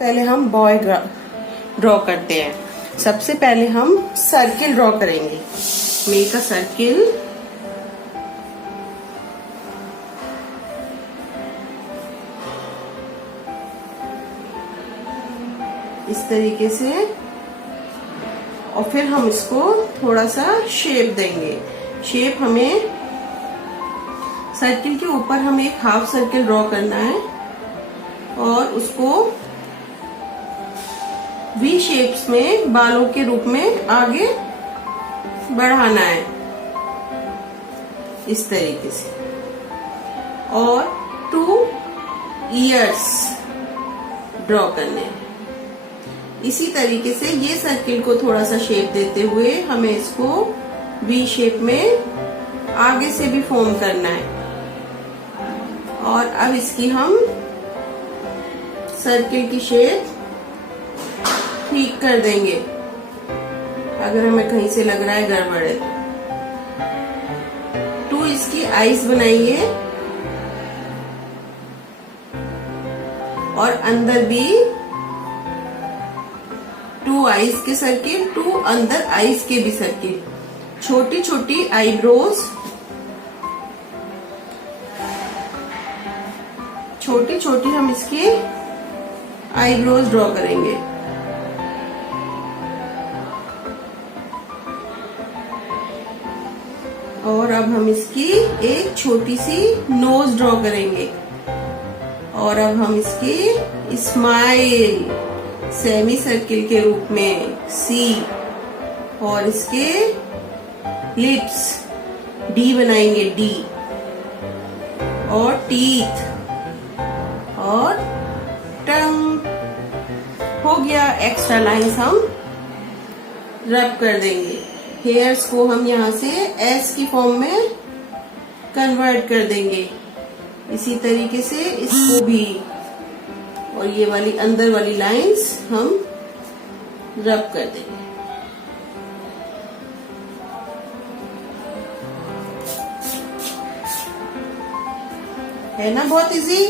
पहले हम boy draw करते हैं। सबसे पहले हम सर्किल ड्रॉ करेंगे। Make a circle. इस तरीके से, और फिर हम इसको थोड़ा सा शेप देंगे। शेप हमें सर्किल के ऊपर हमें एक हाफ सर्किल ड्रॉ करना है और उसको वी शेप्स में बालों के रूप में आगे बढ़ाना है, इस तरीके से। और 2 ईयर्स ड्रॉ करने हैं। इसी तरीके से ये सर्किल को थोड़ा सा शेप देते हुए हमें इसको वी शेप में आगे से भी फॉर्म करना है। और अब इसकी हम सर्किल की शेप ठीक कर देंगे अगर हमें कहीं से लग रहा है गड़बड़ है। 2 इसकी आईज बनाइए और अंदर भी 2 आईज के सर्किल, 2 अंदर आईज के भी सर्किल। छोटी छोटी आईब्रोज, छोटी छोटी हम इसकी आईब्रोज ड्रॉ करेंगे। और अब हम इसकी एक छोटी सी नोज ड्रॉ करेंगे। और अब हम इसकी स्माइल सेमी सर्किल के रूप में सी, और इसके लिप्स डी बनाएंगे, डी। और टीथ और टंग। हो गया। एक्स्ट्रा लाइंस हम रब कर देंगे। हेयर्स को हम यहाँ से एस की फॉर्म में कन्वर्ट कर देंगे। इसी तरीके से इसको भी, और ये वाली अंदर वाली लाइंस हम रब कर देंगे। है ना बहुत इजी।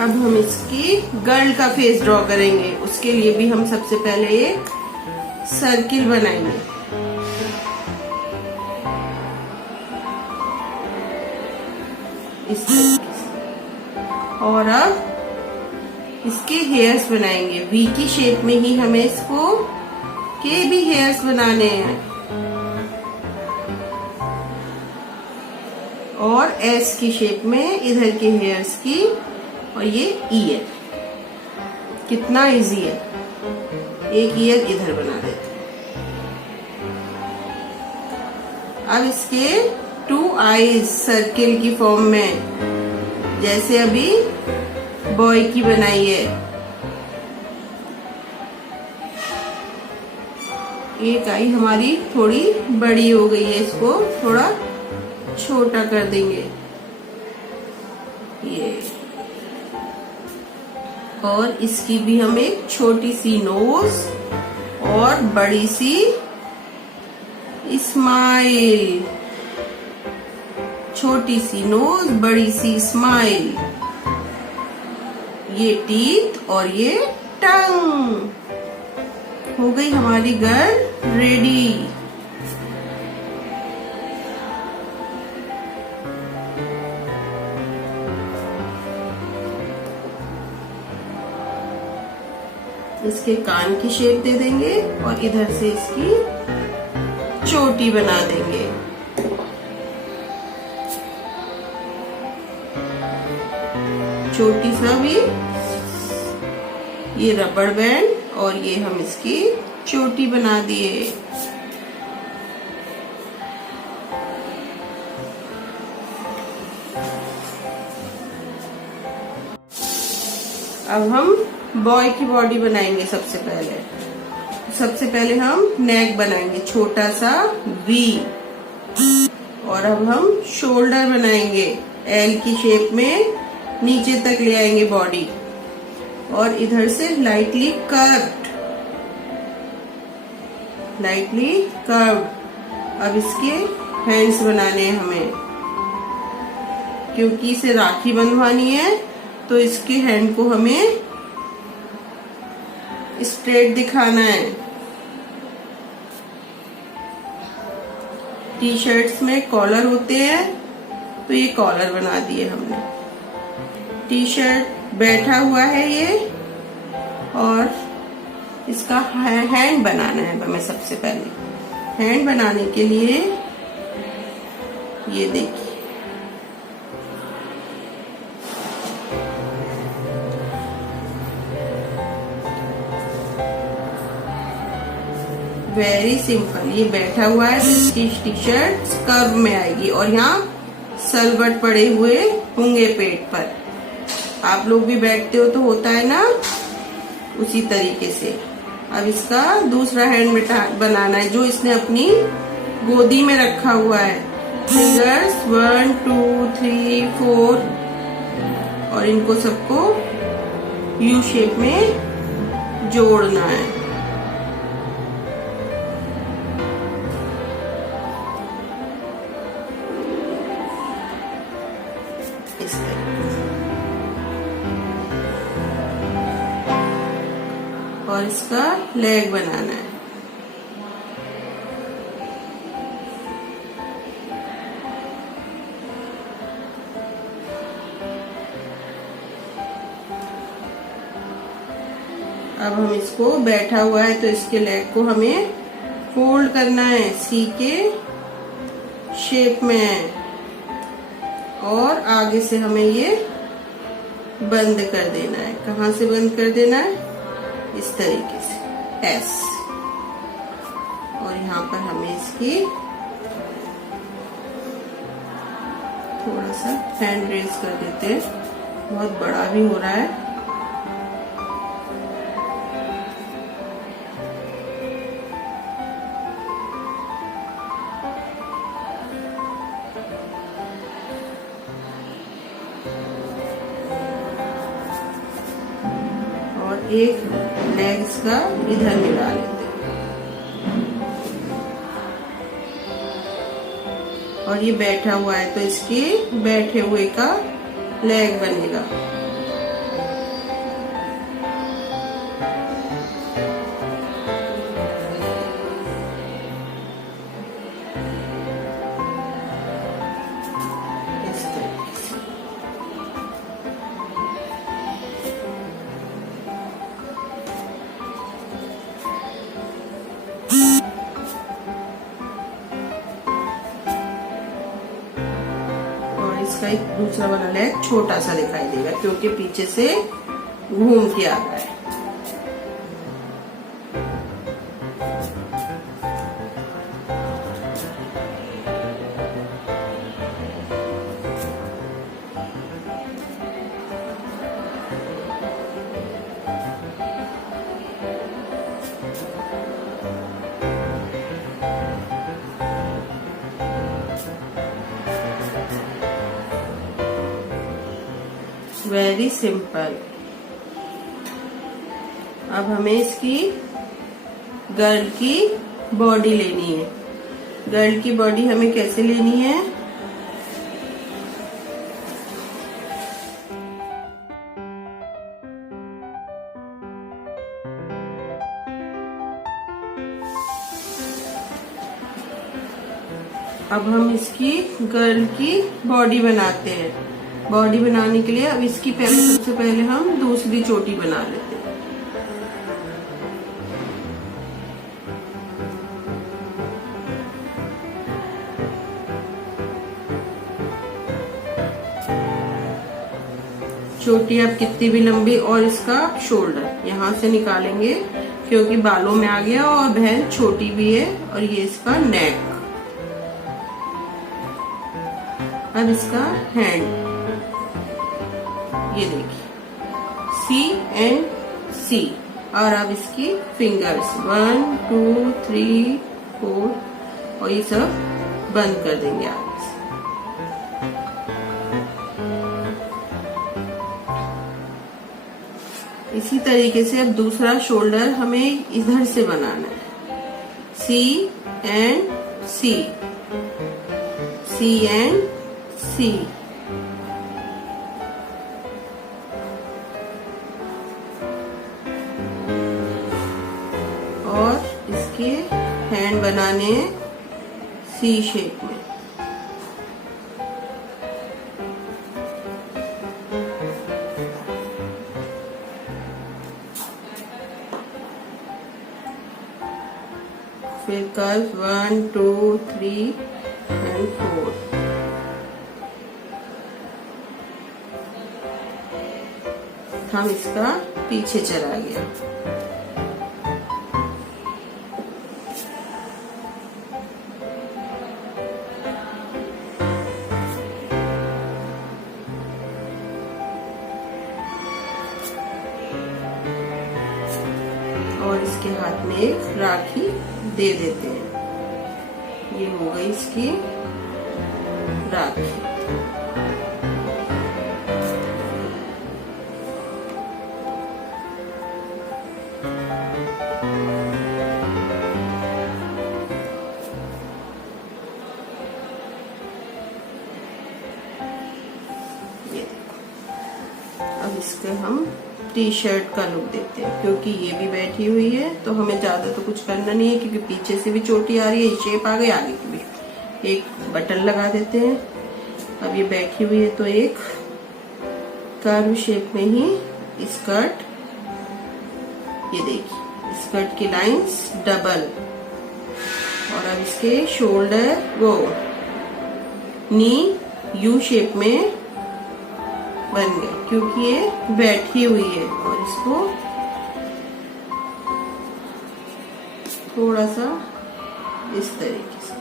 अब हम इसकी गर्ल का फेस ड्रॉ करेंगे। उसके लिए भी हम सबसे पहले एक सर्किल बनाएंगे। इस तरीके से। और अब इसके हेयर्स बनाएंगे। वी की शेप में ही हमें इसको के भी हेयर्स बनाने हैं। और एस की शेप में इधर के हेयर्स की, और ये ईयर। कितना इजी है। एक ईयर इधर बना देते हैं। अब इसके 2 आईज सर्किल की फॉर्म में, जैसे अभी बॉय की बनाई है। एक आई हमारी थोड़ी बड़ी हो गई है, इसको थोड़ा छोटा कर देंगे। ये, और इसकी भी हम एक छोटी सी नोज और बड़ी सी स्माइल। छोटी सी नोज, बड़ी सी स्माइल। ये टीथ और ये टंग। हो गई हमारी गर्ल रेडी। इसके कान की शेप दे देंगे और इधर से इसकी चोटी बना देंगे। छोटी सा भी ये रबड़ बैंड, और ये हम इसकी चोटी बना दिए। अब हम बॉय की बॉडी बनाएंगे। सबसे पहले सबसे पहले हम नेक बनाएंगे, छोटा सा वी। और अब हम शोल्डर बनाएंगे, एल की शेप में नीचे तक ले आएंगे बॉडी, और इधर से लाइटली कर्व्ड, लाइटली कर्व्ड। अब इसके हैंड्स बनाने हैं हमें, क्योंकि इसे राखी बंधवानी है तो इसके हैंड को हमें स्ट्रेट दिखाना है। टी शर्ट्स में कॉलर होते हैं, तो ये कॉलर बना दिए हमने। टी शर्ट बैठा हुआ है ये, और इसका हैंड बनाना है हमें। सबसे पहले हैंड बनाने के लिए ये देखिए, वेरी सिंपल। ये बैठा हुआ है तो इसकी टी शर्ट कर्व में आएगी, और यहाँ सलवट पड़े हुए होंगे पेट पर। आप लोग भी बैठते हो तो होता है ना, उसी तरीके से। अब इसका दूसरा हैंड बनाना है, जो इसने अपनी गोदी में रखा हुआ है। फिंगर्स 1 2 3 4, और इनको सबको यू शेप में जोड़ना है। इस तरीके से। और इसका लेग बनाना है। अब हम इसको, बैठा हुआ है तो इसके लेग को हमें फोल्ड करना है, सी के शेप में, और आगे से हमें ये बंद कर देना है। कहाँ से बंद कर देना है? इस तरीके से, एस। और यहाँ पर हमें इसकी थोड़ा सा हैंड रेज कर देते हैं, बहुत बड़ा भी हो रहा है। एक लेग्स का इधर मिला लेते हैं, और ये बैठा हुआ है तो इसकी बैठे हुए का लेग बनेगा। इस तरीके से। इसका एक दूसरा वाला लेग छोटा सा दिखाई देगा, क्योंकि पीछे से घूम के आ रहा है। Very simple. अब हमें इसकी गर्ल की बॉडी लेनी है। गर्ल की बॉडी हमें कैसे लेनी है? अब हम इसकी गर्ल की बॉडी बनाते हैं। बॉडी बनाने के लिए अब इसकी सबसे पहले हम दूसरी चोटी बना लेते हैं। चोटी अब कितनी भी लंबी, और इसका शोल्डर यहाँ से निकालेंगे क्योंकि बालों में आ गया, और बहन छोटी भी है, और ये इसका नेक। अब इसका हैंड, ये देखिए, सी एंड सी, और अब इसकी फिंगर्स 1 2 3 4 और ये सब बंद कर देंगे आप। इसी तरीके से अब दूसरा शोल्डर हमें इधर से बनाना है, C and C, C and C। और इसके हैंड बनाने C शेप में। फिर कर्व 1 2 3 एंड 4। थंब इसका पीछे चला गया। और इसके हाथ में एक राखी दे देते हैं। ये हो गई इसकी राखी। ये अब इसके हम टी शर्ट का लुक देते हैं, क्योंकि ये भी बैठी हुई है तो हमें ज्यादा तो कुछ करना नहीं है, क्योंकि पीछे से भी चोटी आ रही है, शेप आ गई, आगे की भी। एक बटन लगा देते हैं। अब ये बैठी हुई है तो एक कर्व शेप में ही स्कर्ट, ये देखिए स्कर्ट की लाइंस डबल। और अब इसके शोल्डर वो नी यू शेप में बन गए, क्योंकि ये बैठी हुई है। और इसको थोड़ा सा इस तरीके से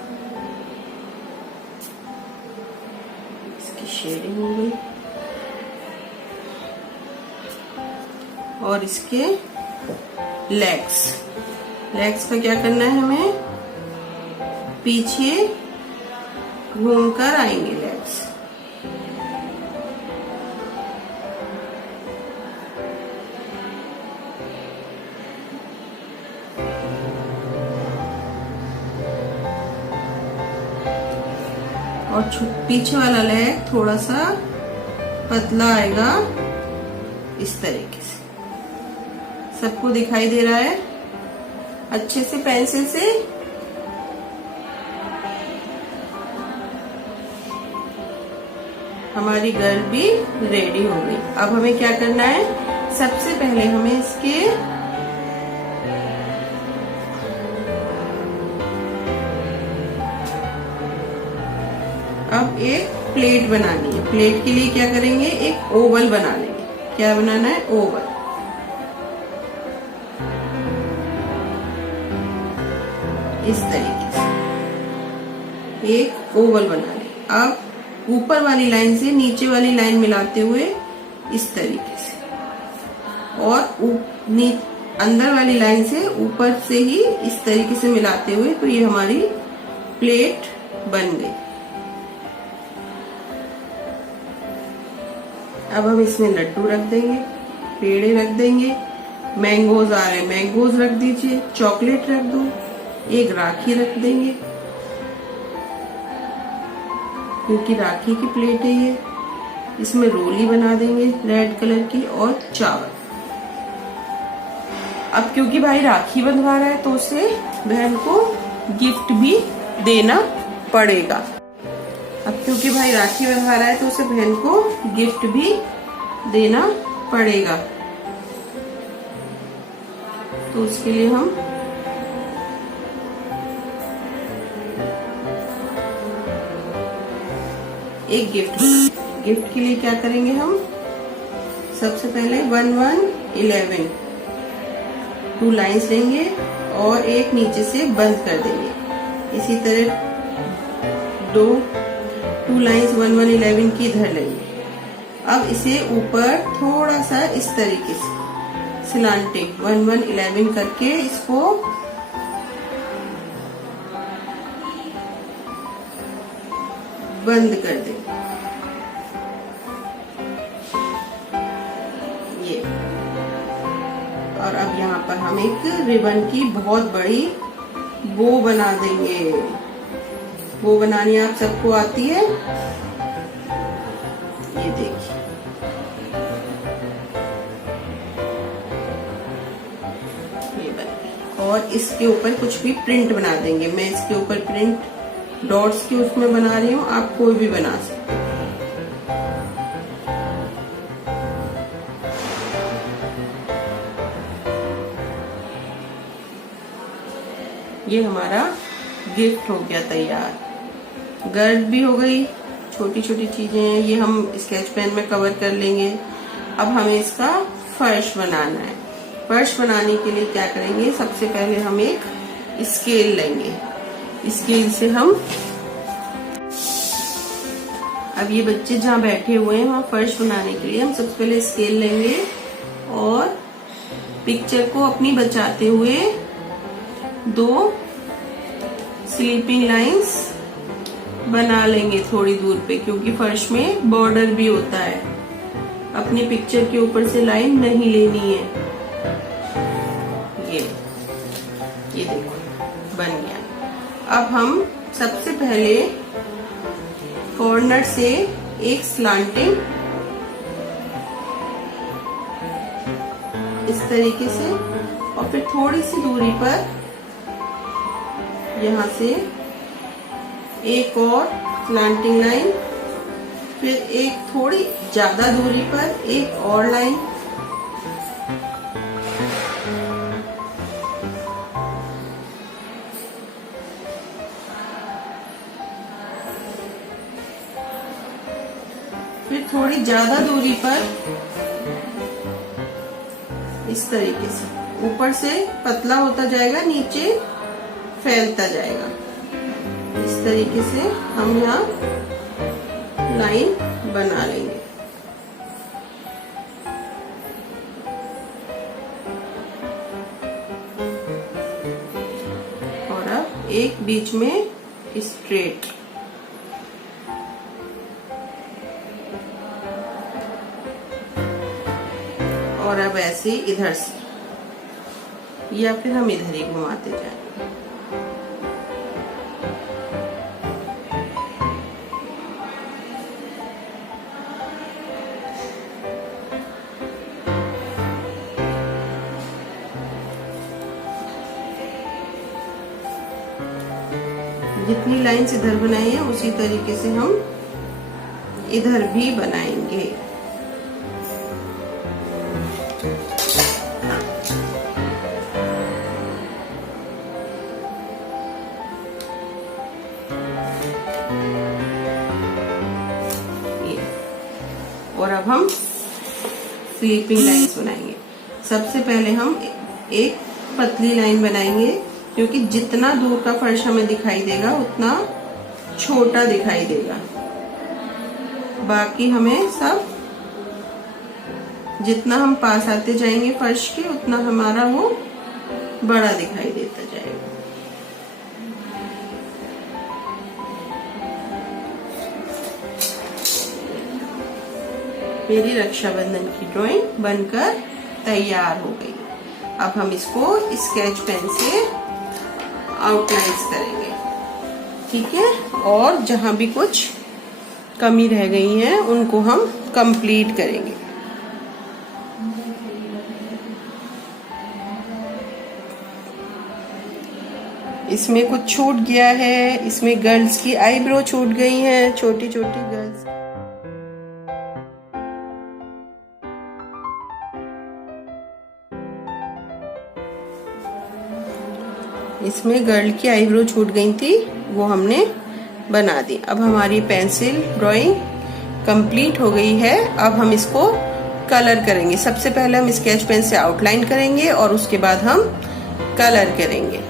इसकी शेडिंग हो गई। और इसके लेग्स का क्या करना है, हमें पीछे घूमकर आएंगे लेग्स। और पीछे वाला लेग थोड़ा सा पतला आएगा इस तरीके से। सबको दिखाई दे रहा है अच्छे से पेंसिल से? हमारी गर्ल भी रेडी हो गई। अब हमें क्या करना है, सबसे पहले हमें इसके अब एक प्लेट बनानी है। प्लेट के लिए क्या करेंगे, एक ओवल बना लेंगे। क्या बनाना है, ओवल। इस तरीके से एक ओवल बना लेंगे। अब ऊपर वाली लाइन से नीचे वाली लाइन मिलाते हुए इस तरीके से, और अंदर वाली लाइन से ऊपर से ही इस तरीके से मिलाते हुए, तो ये हमारी प्लेट बन गई। अब हम इसमें लड्डू रख देंगे, पेड़े रख देंगे, मैंगोज आ रहे, मैंगोज रख दीजिए, चॉकलेट रख दो, एक राखी रख देंगे, क्योंकि राखी की प्लेट है ये। इसमें रोली बना देंगे रेड कलर की, और चावल। अब क्योंकि भाई राखी बंधवा रहा है तो उसे बहन को गिफ्ट भी देना पड़ेगा। अब क्योंकि भाई राखी बंधवा रहा है तो उसे बहन को गिफ्ट भी देना पड़ेगा। तो उसके लिए हम एक गिफ्ट के लिए क्या करेंगे, हम सबसे पहले 1 1 11 2 लाइन्स लेंगे और एक नीचे से बंद कर देंगे। इसी तरह 2 लाइन्स 1 1 11 की इधर लेंगे। अब इसे ऊपर थोड़ा सा इस तरीके से स्लांटिंग 1 1 11 करके इसको बंद कर दें। ये, और अब यहाँ पर हम एक रिबन की बहुत बड़ी बो बना देंगे। बो बनानी आप सबको आती है, ये देखिए। ये बन, और इसके ऊपर कुछ भी प्रिंट बना देंगे। मैं इसके ऊपर प्रिंट डॉट्स की उसमें बना रही हूँ, आप कोई भी बना सकते हैं। ये हमारा गिफ्ट हो गया तैयार। गर्द भी हो गई, छोटी छोटी चीजें हैं, ये हम स्केच पेन में कवर कर लेंगे। अब हमें इसका फर्श बनाना है। फर्श बनाने के लिए क्या करेंगे, सबसे पहले हम एक स्केल लेंगे। स्केल से हम, अब ये बच्चे जहाँ बैठे हुए हैं वहाँ फर्श बनाने के लिए हम सबसे पहले स्केल लेंगे और पिक्चर को अपनी बचाते हुए 2 स्लीपिंग लाइंस बना लेंगे थोड़ी दूर पे, क्योंकि फर्श में बॉर्डर भी होता है। अपनी पिक्चर के ऊपर से लाइन नहीं लेनी है। ये देखो बन गया। अब हम सबसे पहले कॉर्नर से एक स्लांटिंग इस तरीके से, और फिर थोड़ी सी दूरी पर यहाँ से एक और स्लांटिंग लाइन, फिर एक थोड़ी ज्यादा दूरी पर एक और लाइन, फिर थोड़ी ज्यादा दूरी पर इस तरीके से ऊपर से पतला होता जाएगा, नीचे फैलता जाएगा। इस तरीके से हम यहाँ लाइन बना लेंगे। और अब एक बीच में स्ट्रेट, और अब ऐसे इधर से, या फिर हम इधर ही घुमाते जाएं। जितनी लाइंस इधर बनाई है उसी तरीके से हम इधर भी बनाएंगे। और अब हम स्लीपिंग लाइंस बनाएंगे। सबसे पहले हम एक पतली लाइन बनाएंगे, क्योंकि जितना दूर का फर्श हमें दिखाई देगा उतना छोटा दिखाई देगा। बाकी हमें सब, जितना हम पास आते जाएंगे फर्श के, उतना हमारा वो बड़ा दिखाई देता जाएगा। मेरी रक्षाबंधन की ड्राइंग बनकर तैयार हो गई। अब हम इसको स्केच पेन से आउटलाइंस करेंगे, ठीक है। और जहां भी कुछ कमी रह गई है उनको हम कंप्लीट करेंगे। इसमें कुछ छूट गया है, इसमें गर्ल्स की आईब्रो छूट गई हैं, छोटी छोटी गर्ल्स। इसमें गर्ल की आईब्रो छूट गई थी, वो हमने बना दी। अब हमारी पेंसिल ड्राइंग कंप्लीट हो गई है। अब हम इसको कलर करेंगे। सबसे पहले हम स्केच पेन से आउटलाइन करेंगे और उसके बाद हम कलर करेंगे।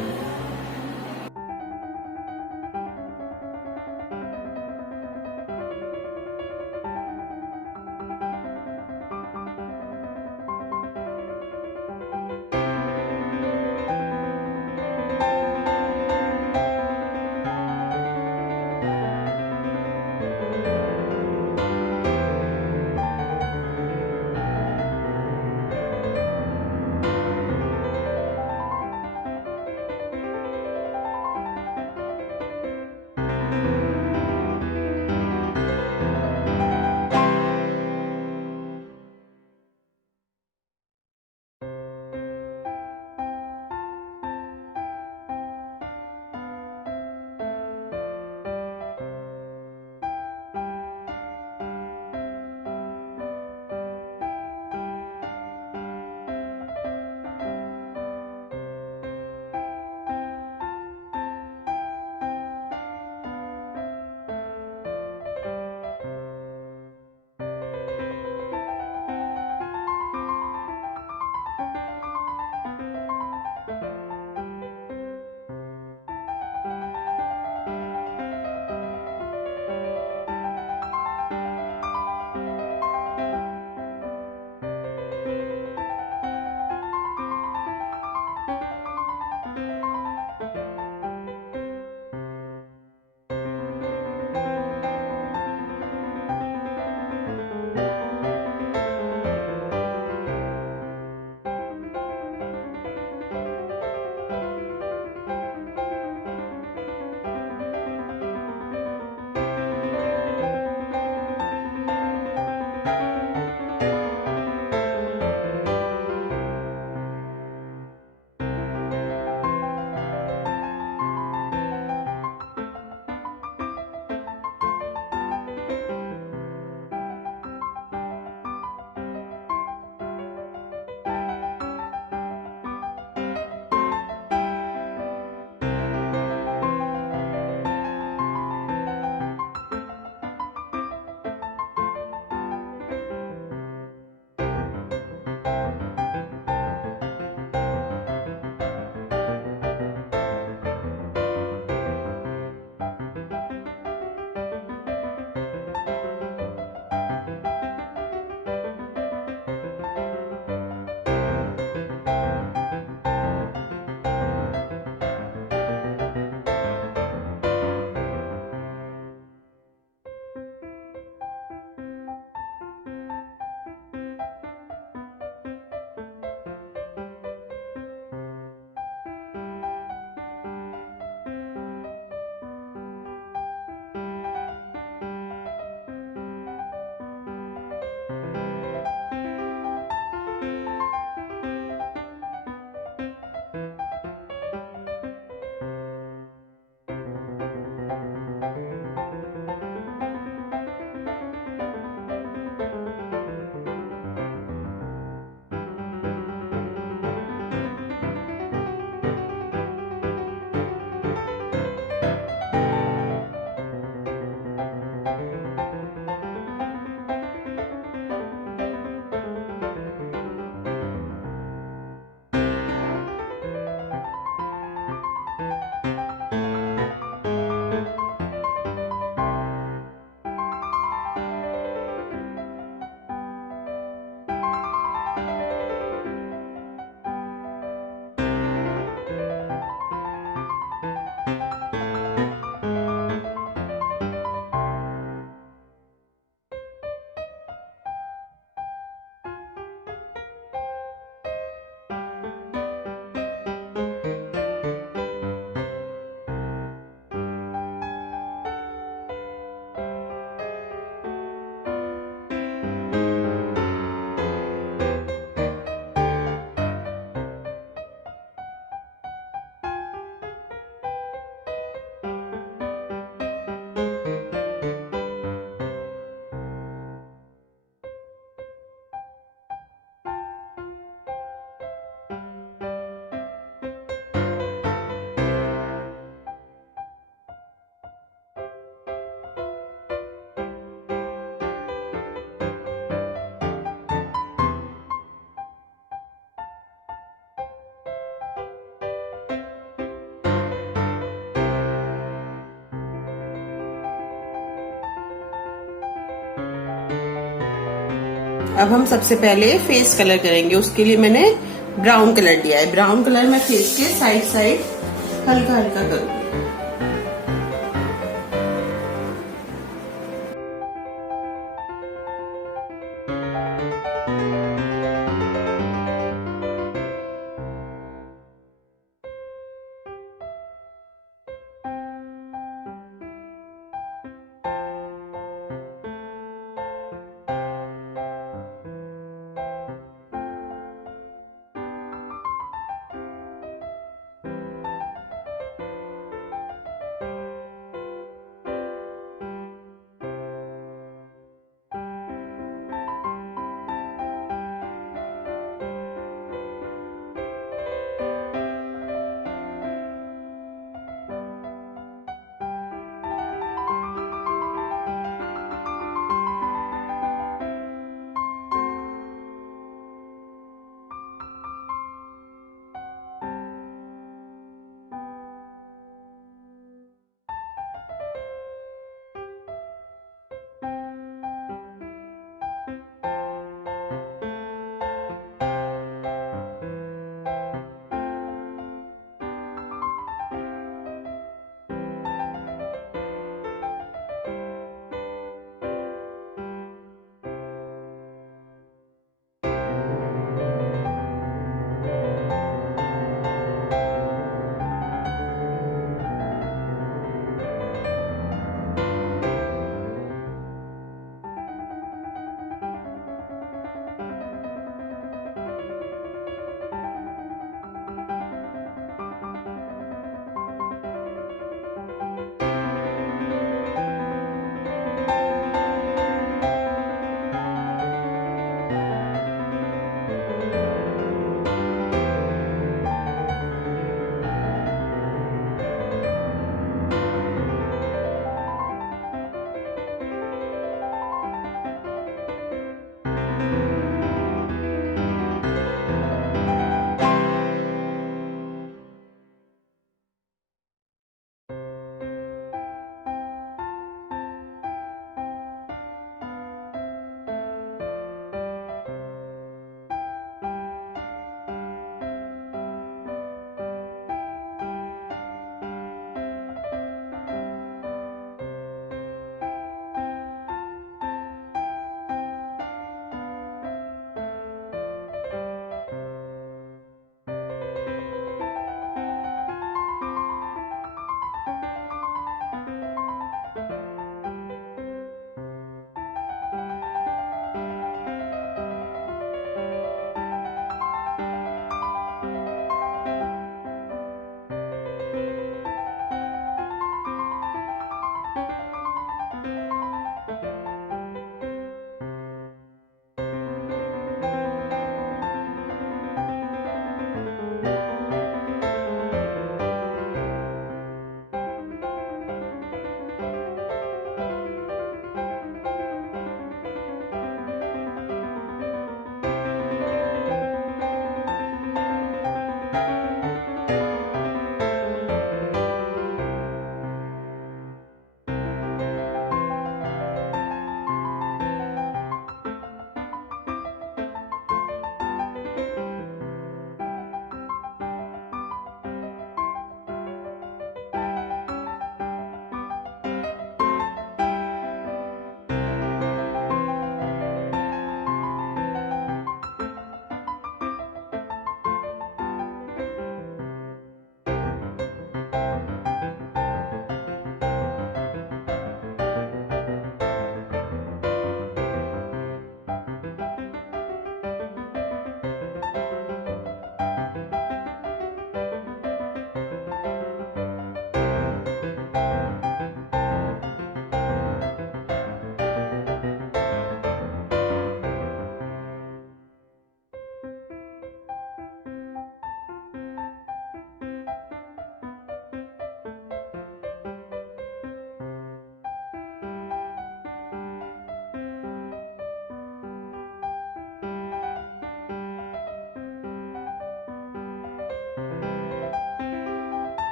अब हम सबसे पहले फेस कलर करेंगे। उसके लिए मैंने ब्राउन कलर लिया है। ब्राउन कलर मैं फेस के साइड साइड हल्का हल्का करूंगी।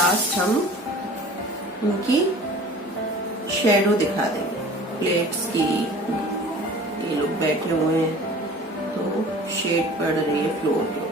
लास्ट हम उनकी शेडो दिखा देंगे। प्लेट्स की ये लोग बैठे हुए हैं तो शेड पड़ रही है फ्लोर के ऊपर।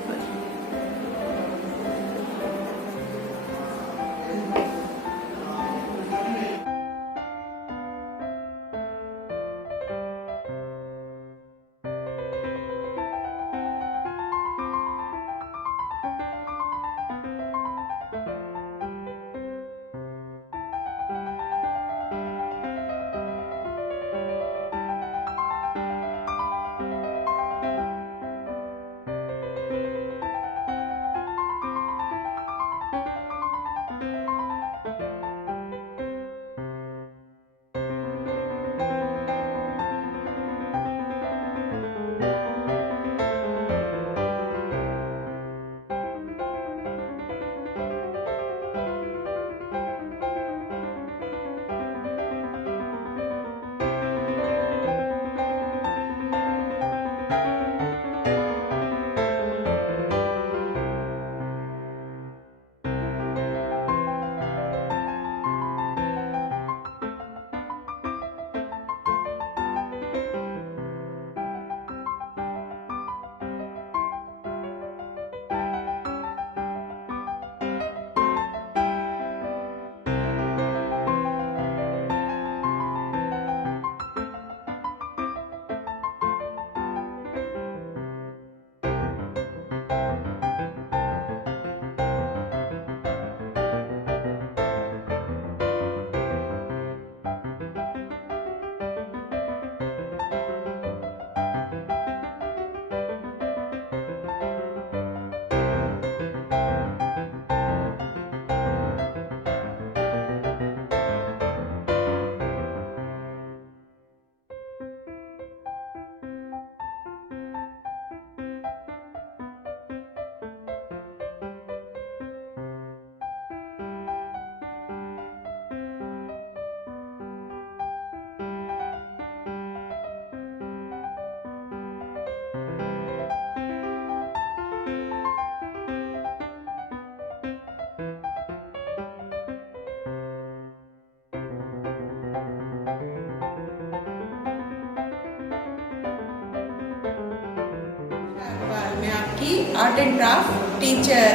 मैं आपकी art and craft teacher.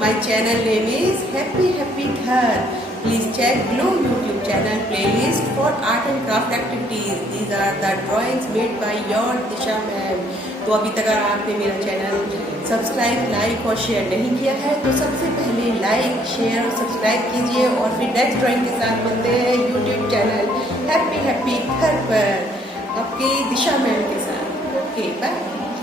My channel name is happy happy घर। Please check glow YouTube channel playlist for art and craft activities. These are the drawings made by your Disha ma'am. तो अभी तक अगर आपने मेरा चैनल सब्सक्राइब, लाइक और share नहीं किया है तो सबसे पहले लाइक, शेयर और सब्सक्राइब कीजिए और फिर नेक्स्ट ड्राइंग के साथ मिलते हैं यूट्यूब चैनल हैप्पी हैप्पी घर पर आपकी दिशा मैम के साथ। Okay bye.